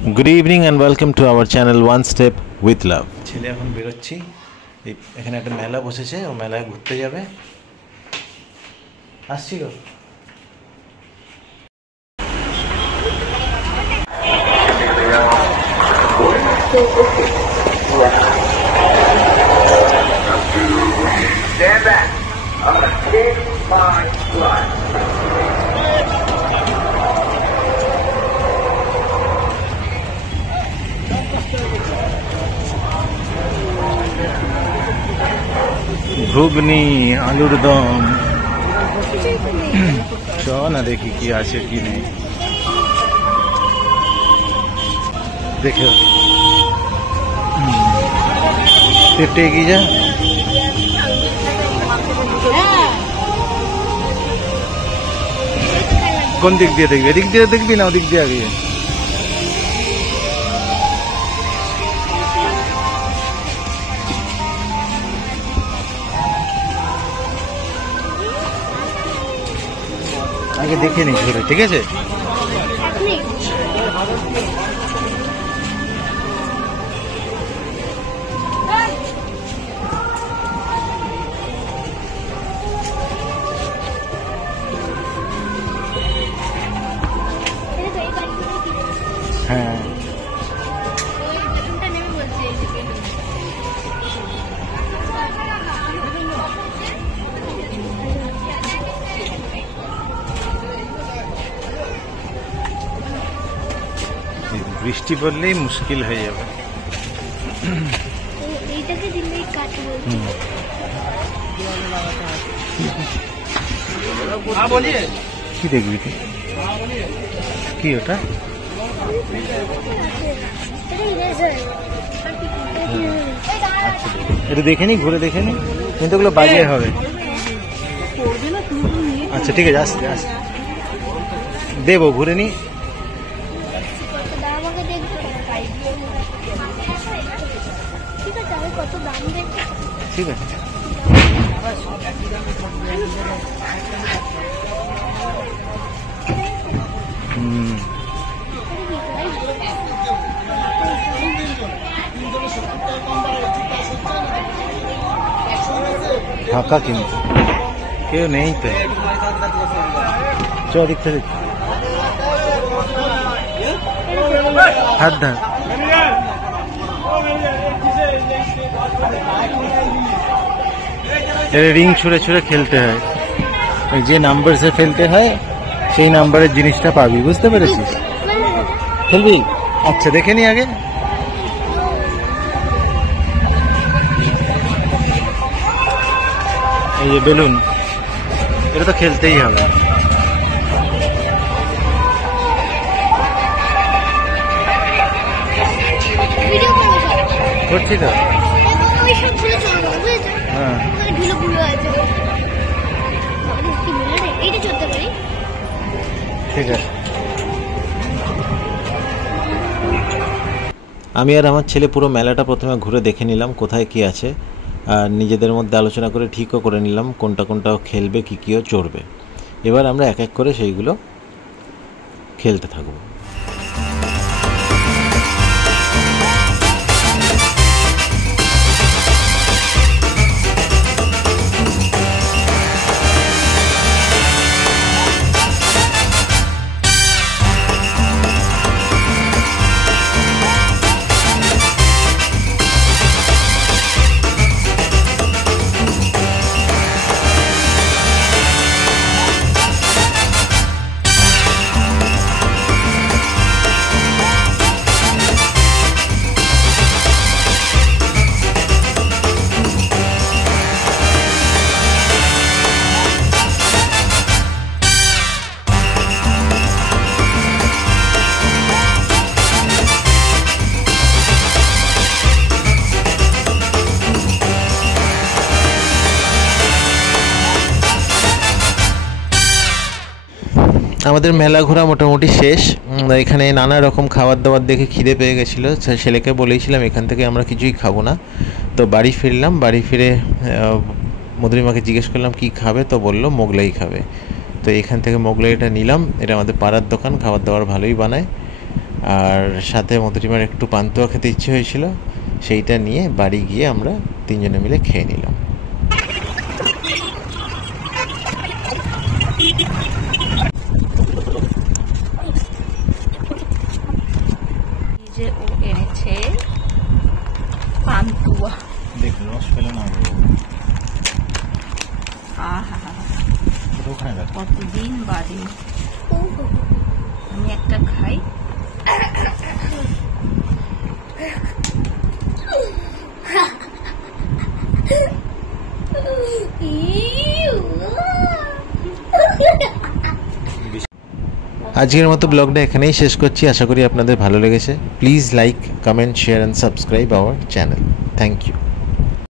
Good evening and welcome to our channel One Step with Love. ছেলে এখন বেরোচ্ছি, এখানে একটা মেলা বসেছে, ও মেলায় ঘুরতে যাবে। আসছি গো। Stand back. On a 10-line line. ঘুগনি, আলুর দম, চ না দেখি কি আছে কি নেই। দেখো একটু এগিয়ে যা। কোন দিক দিয়ে দেখবি? এদিক দিয়ে দেখবি না ওদিক দিয়ে আগে? আগে দেখে নিস ঘুরে, ঠিক আছে? হ্যাঁ বৃষ্টি পড়লেই মুশকিল হয়ে যাবে। কি দেখবি তুই? কি ওটা? এটা দেখে নি, ঘুরে দেখে নি, কিন্তু ওগুলো বাজে হবে। আচ্ছা ঠিক আছে, আসতে আসতে দেবো, ঘুরে নি। ঠিক আছে, ফাঁকা কিন্তু কেউ নেই তো। চ দেখতে দেখ, হাত ধর। রিং ছুঁড়ে ছুঁড়ে খেলতে হয়, যে নাম্বারসে ফেলতে হয় সেই নাম্বারের জিনিসটা পাবি, বুঝতে পেরেছিস? খেলবি? আচ্ছা দেখে নি আগে। এই যে বেলুন, এটা তো খেলতেই হবে। করছি তো। হ্যাঁ ঠিক আছে। আমি আর আমার ছেলে পুরো মেলাটা প্রথমে ঘুরে দেখে নিলাম কোথায় কি আছে, আর নিজেদের মধ্যে আলোচনা করে ঠিকও করে নিলাম কোনটা কোনটা খেলবে, কী কীও চড়বে। এবার আমরা এক এক করে সেইগুলো খেলতে থাকবো। আমাদের মেলা ঘোরা মোটামুটি শেষ। এখানে নানা রকম খাবার দাবার দেখে খিদে পেয়ে গেছিলো, ছেলেকে বলেছিলাম এখান থেকে আমরা কিছুই খাবো না। তো বাড়ি ফিরলাম, বাড়ি ফিরে মধুরিমাকে জিজ্ঞেস করলাম কি খাবে, তো বললো মোগলাই খাবে। তো এখান থেকে মোগলাইটা নিলাম, এটা আমাদের পাড়ার দোকান, খাবার দাবার ভালোই বানায়। আর সাথে মধুরিমার একটু পান্তুয়া খেতে ইচ্ছে হয়েছিল, সেইটা নিয়ে বাড়ি গিয়ে আমরা তিনজনে মিলে খেয়ে নিলাম। যে ও এনেছে পান্তুয়া, দেখুন রস পেলে না কতদিন বাদে আমি একটা খাই। আজকের মতো ব্লগটা এখানেই শেষ করছি। আশা করি আপনাদের ভালো লেগেছে। Please like, comment, share and subscribe our channel. Thank you.